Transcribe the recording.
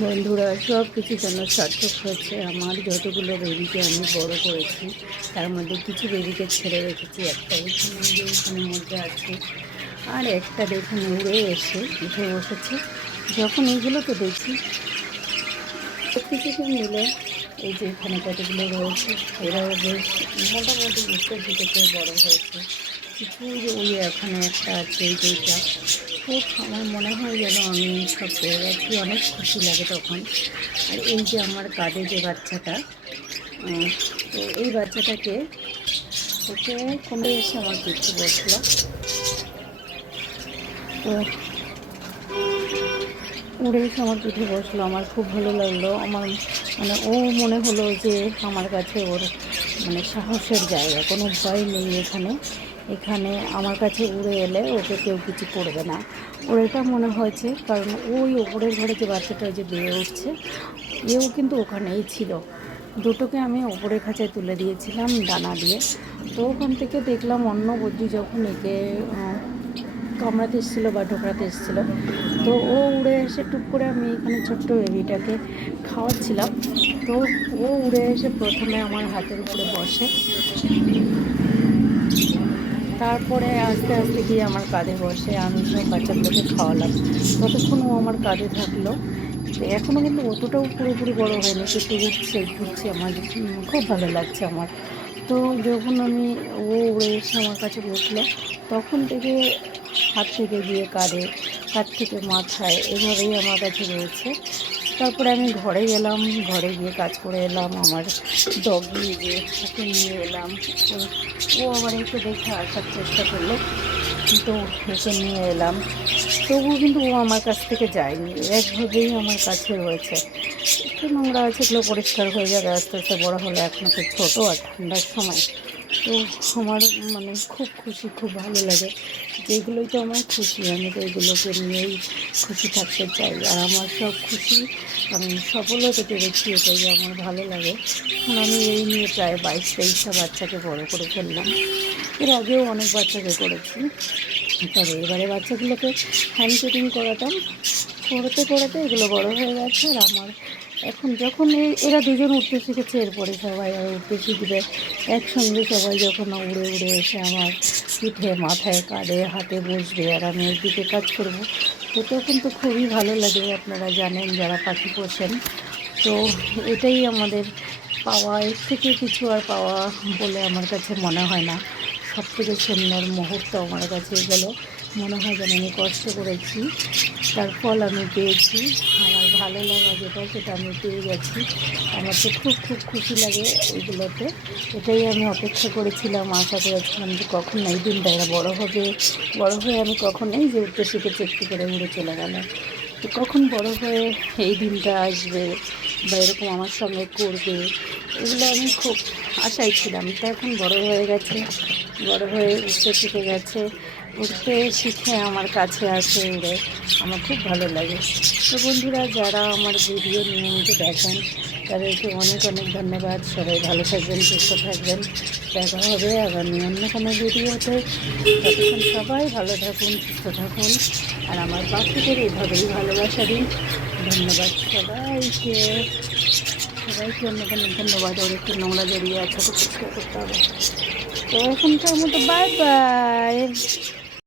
বন্ধুরা, সব কিছু যেন সার্থক হয়েছে। আমার যতগুলো বেবিকে আমি বড় করেছি তার মধ্যে কিছু বেবিকে ছেড়ে রেখেছি। একটা এখানে যে এখানের মধ্যে আছে, আর একটা দেখুন উড়ে এসে উঠে বসেছে। যখন এইগুলোকে দেখি সব কিছুকে মিলে এই যে এখানে কতগুলো রয়েছে, এরাও বেশ মোটামুটি উঠতে শিখেছে, বড় হয়েছে। কিছু যে ওই এখানে একটা আছে, এই যেটা খুব আমার মনে হয় যেন আমি সব পেয়ে গেছি, অনেক খুশি লাগে তখন। আর এই যে আমার কাঁধে যে বাচ্চাটা, তো এই বাচ্চাটাকে ওকে কোমরে এসে আমার পিঠে বসলো। তো উড়ে এসে আমার পিঠে বসলো, আমার খুব ভালো লাগলো। আমার মানে ও মনে হলো যে আমার কাছে ওর মানে সাহসের জায়গা, কোনো ভয় নেই এখানে। এখানে আমার কাছে উড়ে এলে ওকে কেউ কিছু করবে না, ওর এটা মনে হয়েছে। কারণ ওই ওপরের ঘরে যে বাচ্চাটা যে বেয়ে উঠছে, এও কিন্তু ওখানেই ছিল। দুটোকে আমি ওপরের খাঁচায় তুলে দিয়েছিলাম দানা দিয়ে। তো ওখান থেকে দেখলাম অন্য বদ্যি যখন একে কামড়াতে এসেছিলো বা ঠোকরাতে এসেছিলো, তো ও উড়ে এসে টুক করে, আমি এখানে ছোট্ট বেবিটাকে খাওয়াচ্ছিলাম, তো ও উড়ে এসে প্রথমে আমার হাতের উপরে বসে, তারপরে আস্তে আস্তে গিয়ে আমার কাঁধে বসে। আমি সব বাচ্চাগুলোকে খাওয়ালাম, ততক্ষণ ও আমার কাঁধে থাকলো। তো এখনও কিন্তু অতটাও পুরোপুরি বড় হয়নি, কিন্তু উঠছে ঘুরছে, আমার খুব ভালো লাগছে আমার। তো যখন আমি ও উড়ে এসে আমার কাছে বসলো, তখন থেকে হাত থেকে গিয়ে কাঁধে, কাঁধ থেকে মাথায়, এভাবেই আমার কাছে রয়েছে। তারপরে আমি ঘরে গেলাম, ঘরে গিয়ে কাজ করে এলাম। আমার ডগি যে ওকে নিয়ে এলাম, তো ও আবার একটু দেখে আসার চেষ্টা করলো, তো একে নিয়ে এলাম। তবুও কিন্তু ও আমার কাছ থেকে যায়নি, একভাবেই আমার কাছে রয়েছে। একটু নোংরা আছে, এগুলো পরিষ্কার হয়ে যাবে আস্তে আস্তে, বড় হলে। এখনও তো ছোটো আর ঠান্ডার সময়। তো আমার মানে খুব খুশি, খুব ভালো লাগে। যেগুলোই তো আমার খুশি, আমি তো এগুলোকে নিয়েই খুশি থাকতে চাই। আর আমার সব খুশি, আমি সফল হতে পেরেছি, এটাই আমার ভালো লাগে। এখন আমি এই নিয়ে প্রায় 22-23টা বাচ্চাকে বড় করে ফেললাম। এর আগেও অনেক বাচ্চাকে করেছি, তবে এবারে বাচ্চাগুলোকে হ্যান্ড ফিডিং করাতাম, করাতে করাতে এগুলো বড় হয়ে গেছে। আর আমার এখন যখন এরা দুজন উঠতে শিখেছে, এরপরে সবাই আর উঠতে শিখবে একসঙ্গে। সবাই যখন উড়ে উড়ে এসে আমার পিঠে, মাথায়, কাঁধে, হাতে বসবে, আর আমি একদিকে কাজ করব, তো তখন তো খুবই ভালো লাগে। আপনারা জানেন যারা পাখি পোষেন, তো এটাই আমাদের পাওয়া। এর থেকে কিছু আর পাওয়া বলে আমার কাছে মনে হয় না। সবথেকে সুন্দর মুহূর্ত আমার কাছে এগুলো। মনে হয় যেন আমি কষ্ট করেছি, তার ফল আমি পেয়েছি। আমার ভালো লাগা যেটা, সেটা আমি পেয়ে গেছি। আমার তো খুব খুব খুশি লাগে এইগুলোতে। এটাই আমি অপেক্ষা করেছিলাম, আশা করেছিলাম যে কখন এই দিনটা এরা বড় হবে। বড় হয়ে আমি কখনোই যে উঠতে শিখেছি একটু করে উড়ে চলে গেল, তো কখন বড় হয়ে এই দিনটা আসবে বা এরকম আমার সঙ্গে করবে, এগুলো আমি খুব আশায় ছিলাম। তো এখন বড় হয়ে গেছে, বড় হয়ে উঠতে শিখে গেছে, উঠতে শিখে আমার কাছে আসে উড়ে, আমার খুব ভালো লাগে। তো বন্ধুরা, যারা আমার ভিডিও নিয়মিত দেখেন তাদেরকে অনেক অনেক ধন্যবাদ। সবাই ভালো থাকবেন, সুস্থ থাকবেন। দেখা হবে আগামী অন্য কোনো ভিডিওতে। ততক্ষণ সবাই ভালো থাকুন, সুস্থ থাকুন, আর আমার পাখিদের এইভাবেই ভালোবাসা দিন। ধন্যবাদ সবাইকে, সবাইকে অনেক অনেক ধন্যবাদ। ওর একটু নোংরা জড়িয়ে আছে, তো পরিষ্কার করতে হবে। তো এখনকার মতো বাই বাই।